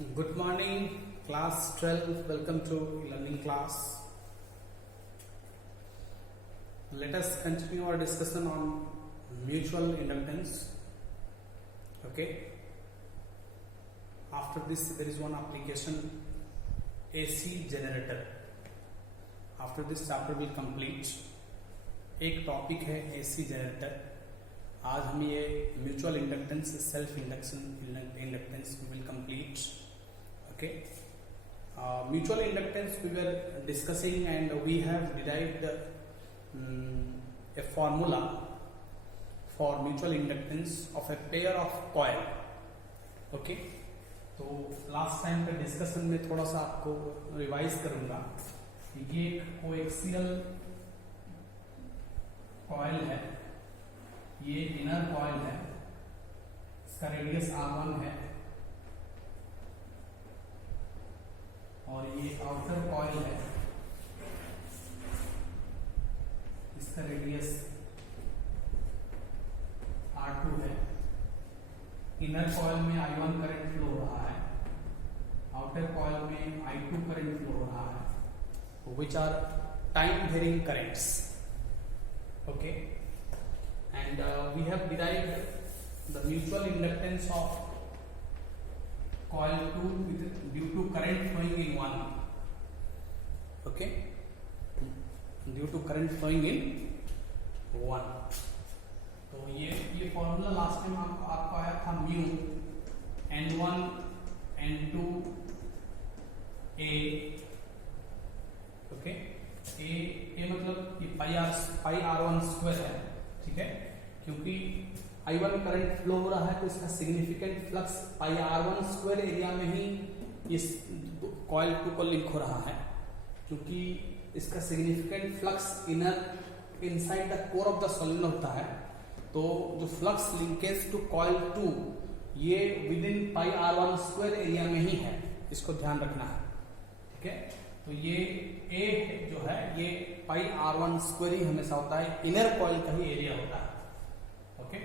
Good morning, class 12. Welcome to learning class. Let us continue our discussion on mutual inductance. Okay. After this, there is one application, AC generator. After this chapter will complete. एक topic है AC generator. आज हम ये mutual inductance self inductance we will complete. Okay. Mutual inductance we were discussing and we have derived a formula for mutual inductance of a pair of coil. Okay. तो last time के discussion में थोड़ा सा आपको revise करूंगा. ये एक coaxial coil है, ये इनर कॉइल है, इसका रेडियस R1 है और ये आउटर कॉइल है, इसका रेडियस R2 है. इनर कॉइल में I1 करंट फ्लो हो रहा है, आउटर कॉइल में I2 करंट फ्लो हो रहा है, which are time varying currents. Okay, and we have derived the mutual inductance of coil 2 due to current flowing in 1. Okay, due to current flowing in 1. तो ये formula last time आपको आया था mu n1 n2 a. Okay, ए मतलब ये पाई r1 square है. ठीक है, क्योंकि I1 करंट फ्लो हो रहा है तो इसका सिग्निफिकेंट फ्लक्स पाई r1 स्क्वायर एरिया में ही इस कॉइल 2 को लिंक हो रहा है, क्योंकि इसका significant flux inside the core of the solenoid होता है. तो जो फ्लक्स लिंकेज टू कॉइल 2 ये with in pi r1 square area में ही है, इसको ध्यान रखना है. ठीक है, तो ये ए जो है ये पाई r1 स्क्वायर ही हमेशा होता है, इनर कॉइल का ही एरिया होता है. ओके,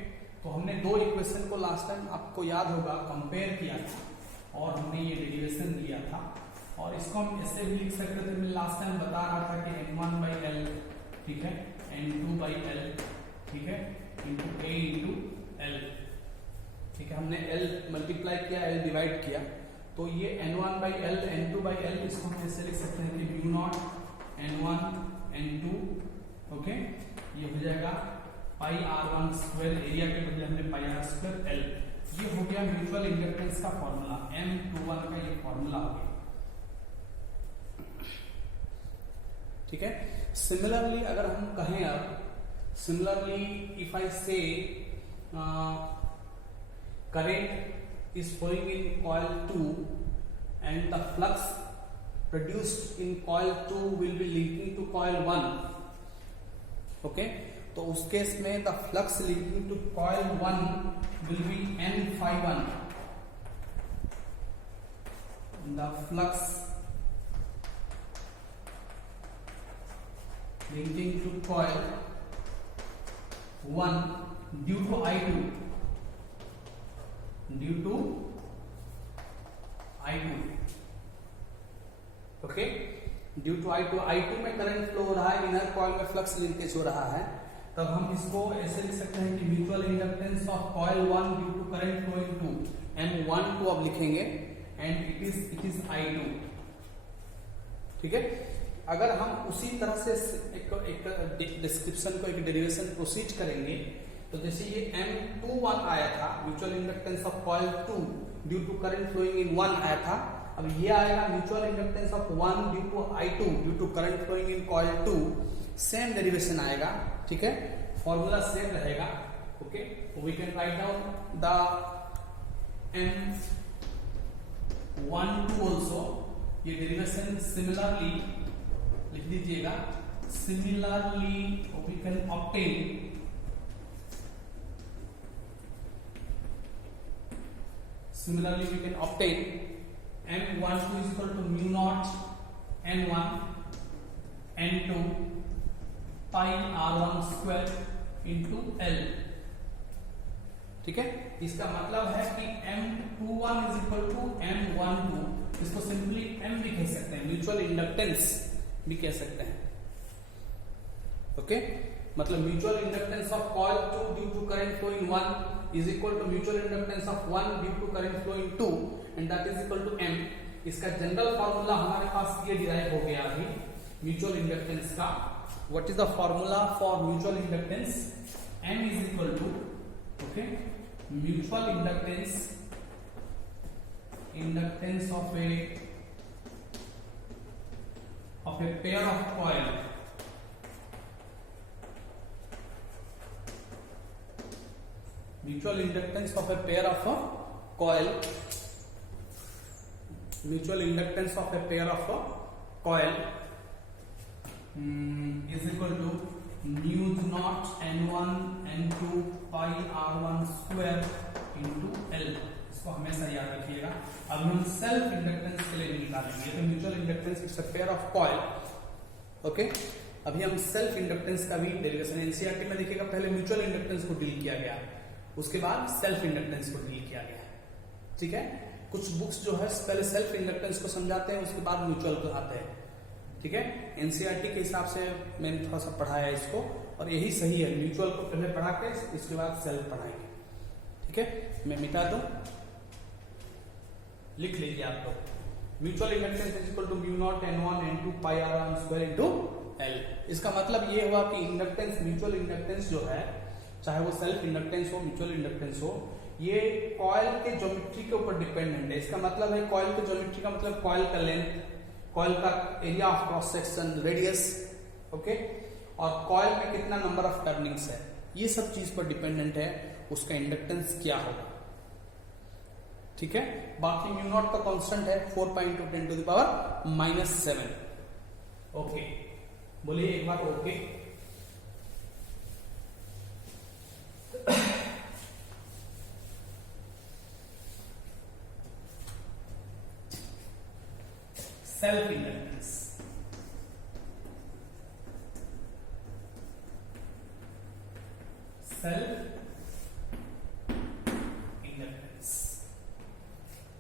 तो हमने दो इक्वेशन को लास्ट टाइम आपको याद होगा कंपेयर किया था और हमने ये डेरिवेशन लिया था, और इसको हम ऐसे भी लिख सकते थे. मैं लास्ट टाइम बता रहा था कि n1/L, ठीक है, n2/L, ठीक है, इंटू a इंटू L. ठीक है, हमने L मल्टीप्लाई किया, L डिवाइड किया, तो ये n1/L n2/L इसको हम ऐसे लिख सकते हैं कि mu naught n1 n2. Okay, ये हो जाएगा पाई r1 स्क्वायर, एरिया के बदले हमने पाई r स्क्वायर L. ये हो गया म्यूचुअल इंडक्टेंस का फॉर्मूला, M21 का ये फॉर्मूला हो गया. ठीक है, सिमिलरली अगर हम कहें अब, सिमिलरली इफ आई से current is flowing in coil 2 and the flux produced in coil 2 will be linking to coil 1. Okay, तो उस केस में the flux linking to coil 1 will be N∅1. The flux linking to coil 1 due to I2, okay, due to I2 में current flow हो रहा है, inner coil में flux linkage हो रहा है. तब हम इसको ऐसे लिख सकते हैं कि mutual inductance of coil 1 due to current flowing 2, M1 को अब लिखेंगे एंड इट इज I2. ठीक है, अगर हम उसी तरह से एक डिस्क्रिप्शन को, एक डेरिवेशन प्रोसीड करेंगे, तो जैसे ये M21 आया था, mutual inductance of coil 2 due to current flowing in 1 आया था. अब ये आएगा mutual inductance of 1 due to I2 due to current flowing in coil 2. Same derivation आएगा. ठीक है, फॉर्मूला सेम रहेगा. Okay, we can write down the M12 also. ये डेरिवेशन सिमिलरली लिख दीजिएगा. Similarly we can obtain M12 is equal to mu naught n1 n2 pi r1 square into L. ठीक है, इसका मतलब है कि M21 is equal to M12, इसको सिंपली M भी कह सकते हैं, म्यूचुअल इंडक्टेंस भी कह सकते हैं। ओके, मतलब mutual inductance of coil 2 due to current flow in 1 is equal to mutual inductance of 1 due to current flow in 2 and that is equal to M। इसका जनरल फार्मूला हमारे पास ये derive हो गया अभी म्यूचुअल इंडक्टेंस का। What is the formula for mutual inductance? M is equal to, okay, mutual inductance of a pair of coil mutual inductance of a pair of a coil is equal to mu naught n1 n2 pi r1 square into L। इसको हमेशा याद रखिएगा। अब हम self inductance के लिए निकालेंगे, तो mutual inductance is a pair of coil. Okay, अभी हम सेल्फ इंडक्टेंस का भी डेरिवेशन एनसीईआरटी में देखिएगा, पहले म्यूचुअल इंडक्टेंस को डील किया गया, उसके बाद सेल्फ इंडक्टेंस को डील किया गया। ठीक है, कुछ बुक्स जो है पहले सेल्फ इंडक्टेंस को समझाते हैं, उसके बाद म्यूचुअल को आते हैं। ठीक है, एनसीईआरटी के हिसाब से मैंने थोड़ा सा पढ़ाया इसको, और यही सही है, म्यूचुअल को पहले पढ़ा के इसके बाद सेल्फ पढ़ाएंगे। ठीक है, मैं मिटा दूं, लिख लीजिए आप लोग। Mutual inductance is equal to mu naught n1 n2 pi r1 square into L। इसका मतलब ये हुआ कि इंडक्टेंस, म्यूचुअल इंडक्टेंस जो है, चाहे वो सेल्फ इंडक्टेंस हो, म्यूचुअल इंडक्टेंस हो, ये कॉइल के ज्योमेट्री के ऊपर डिपेंडेंट है। इसका मतलब है कॉइल के ज्योमेट्री का मतलब कॉइल का लेंथ, कॉइल का area of cross section, radius, okay, और कॉइल में कितना नंबर ऑफ टर्निंग्स है, ये सब चीज पर डिपेंडेंट है उसका इंडक्टेंस क्या होगा। ठीक है, बाकी म्यू नॉट का कांस्टेंट है 4 pi into 10 to the power -7। Okay, बोलिए एक बार okay. Self inductance, self inductance.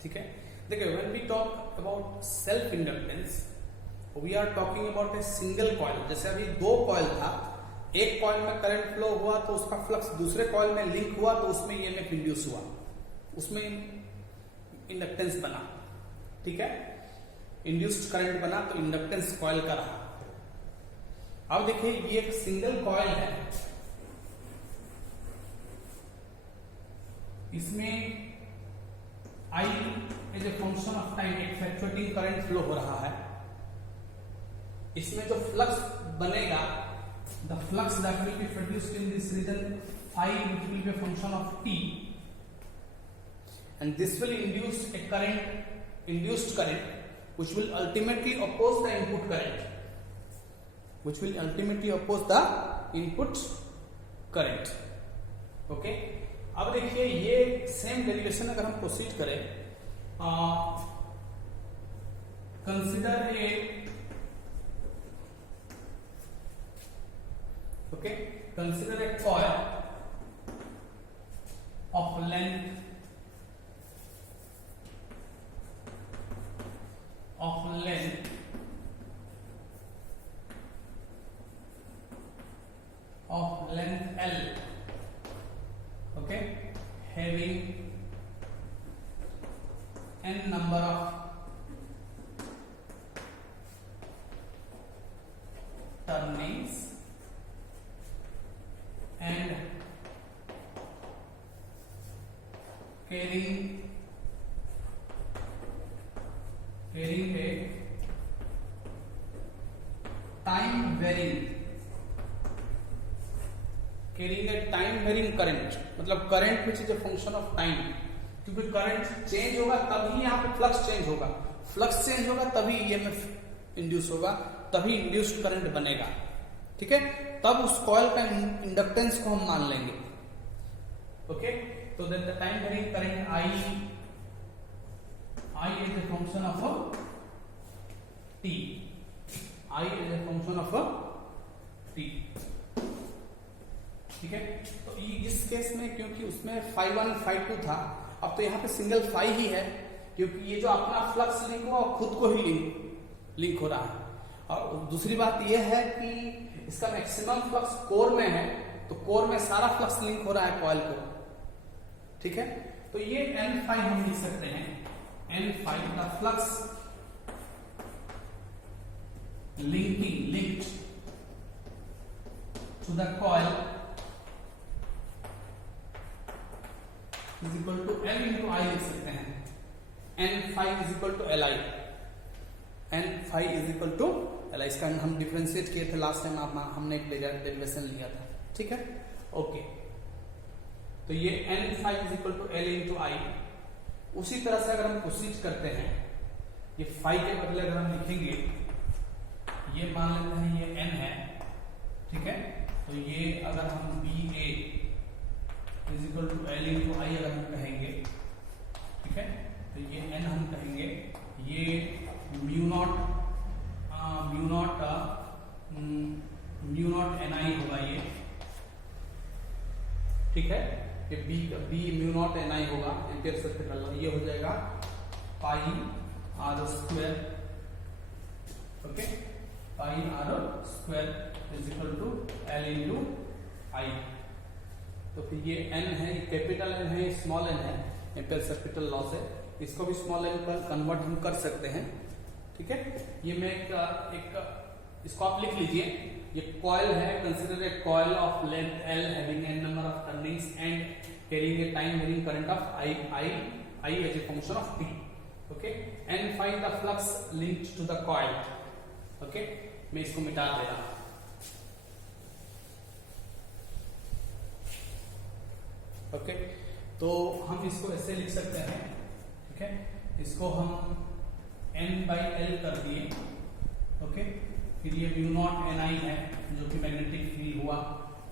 ठीक है, देखिए when we talk about self inductance we are talking about a single coil. जैसे अभी दो कॉइल था, एक कॉइल में करंट फ्लो हुआ तो उसका फ्लक्स दूसरे कॉइल में लिंक हुआ तो उसमें ईएमएफ इंड्यूस हुआ, उसमें इंडक्टेंस बना। ठीक है, इंड्यूस्ड करंट बना तो इंडक्टेंस कॉइल का रहा। अब देखिए ये एक सिंगल कॉइल है, इसमें I as a function of time एक फ्लक्चुएटिंग करंट फ्लो हो रहा है। इसमें जो फ्लक्स बनेगा, the flux that will be produced in this region phi which will be a function of t and this will induce a current, induced current which will ultimately oppose the input current, which will ultimately oppose the input current। Okay, अब देखिए ये same derivation अगर हम proceed करें, consider a, okay, consider a coil of length L, okay, having n number of turnings and carrying a time varying current, मतलब current which is a function of time, क्योंकि current change होगा तभी यहाँ पे flux change होगा, flux change होगा तभी EMF induce होगा, तभी इंड्यूस्ड करंट बनेगा। ठीक है, तब उस कॉइल का इंडक्टेंस को हम मान लेंगे। Okay, so that the time varying current I is a function of t, I is a function of t। ठीक है, तो इस केस में क्योंकि उसमें फाई 1 फाई 2 था, अब तो यहाँ पे सिंगल फाई ही है, क्योंकि ये जो अपना फ्लक्स लिंक हुआ खुद को ही लिंक हो रहा है। और दूसरी बात यह है कि इसका मैक्सिमम फ्लक्स कोर में है, तो कोर में सारा फ्लक्स लिंक हो रहा है कॉइल को, ठीक है। तो ये n फाई हम लिख सकते हैं, n phi the flux linked to the coil is equal to L into I लिख सकते हैं। n phi is equal to Li, n phi is equal to Li। इसका हम डिफरेंशिएट किए थे लास्ट टाइम, हमने एक डेरिवेशन लिया था, ठीक है, ओके। तो ये n phi is equal to L into I। उसी तरह से अगर हम प्रोसीड करते हैं, ये phi के बदले अगर हम लिखेंगे, ये मान लेते हैं ये n है, ठीक है। तो ये अगर हम BA is equal to L into I अगर हम कहेंगे, ठीक है, तो ये n हम कहेंगे, ये म्यू नॉट ni होगा ये, ठीक है। ये b म्यू नॉट ni होगा, एम्पियर सर्किट लॉ, ये हो जाएगा pi r square, okay, pi r square is equal to L into I। तो फिर ये n है, ये कैपिटल n है, ये स्मॉल n है, एम्पियर सर्किट लॉ से इसको भी स्मॉल n पर कन्वर्ट हम कर सकते हैं, ठीक है। ये मैं एक इसको आप लिख लीजिए, ये कॉइल है, consider a coil of length L having n number of turnings and carrying a time varying current of I as a function of t, okay. n find the flux linked to the coil, okay. मैं इसको मिटा दे रहा हूं, okay. तो हम इसको ऐसे लिख सकते हैं, ठीक है, इसको हम n/L कर दिए, ओके। फिर ये म्यू नॉट ni है जो कि मैग्नेटिक फील्ड हुआ,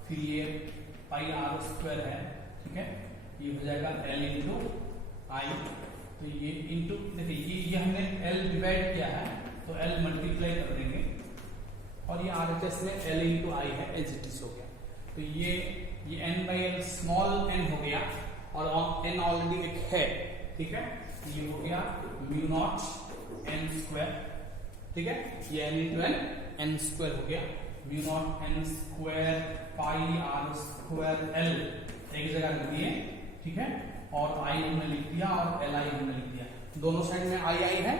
फिर ये पाई r स्क्वायर है, ठीक है, ये हो जाएगा L इंटू I। तो ये इंटू, देखिए ये हमने L डिवाइड किया है, तो L मल्टीप्लाई कर देंगे, और ये RHS में L इंटू I है, एज इट इज हो गया। तो ये n/L स्मॉल n हो गया, और n ऑलरेडी एक है, ठीक है, ये हो गया म्यू नॉट n स्क्वायर, ठीक है, ये n इंटू n स्क्वायर हो गया, mu naught n square pi r square L एक जगह रख दिए, ठीक है, और I हमने लिख दिया और Li हमने लिख दिया, दोनों साइड में I है,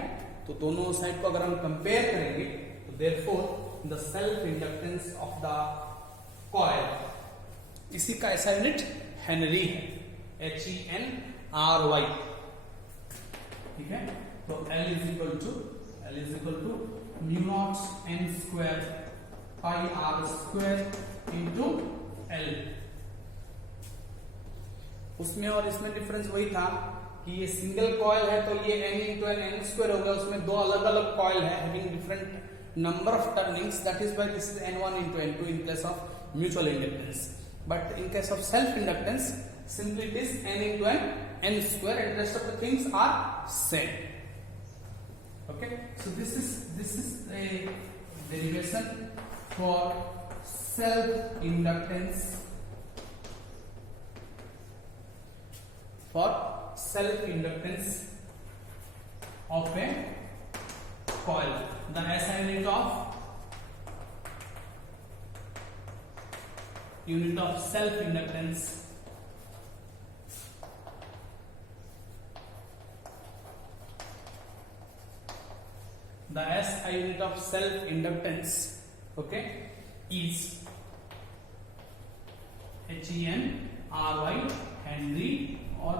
तो दोनों साइड को अगर हम कंपेयर करेंगे, तो therefore the self inductance of the coil, इसी का ऐसा यूनिट हेनरी है, HENRY, ठीक है। तो L is equal to mu naught n square pi r square into L। उसमें और इसमें डिफरेंस वही था कि ये सिंगल कॉइल है, तो ये n इंटू n स्क्वायर हो गया, उसमें दो अलग अलग कॉइल है having different number of turnings, that is why this is n1 into n2 in case of mutual inductance, but in case of self inductance simply it is n into n square, and rest of the things are same, okay। So this is a derivation for self inductance, of a coil। The SI unit of self inductance okay is HENRY, Henry, और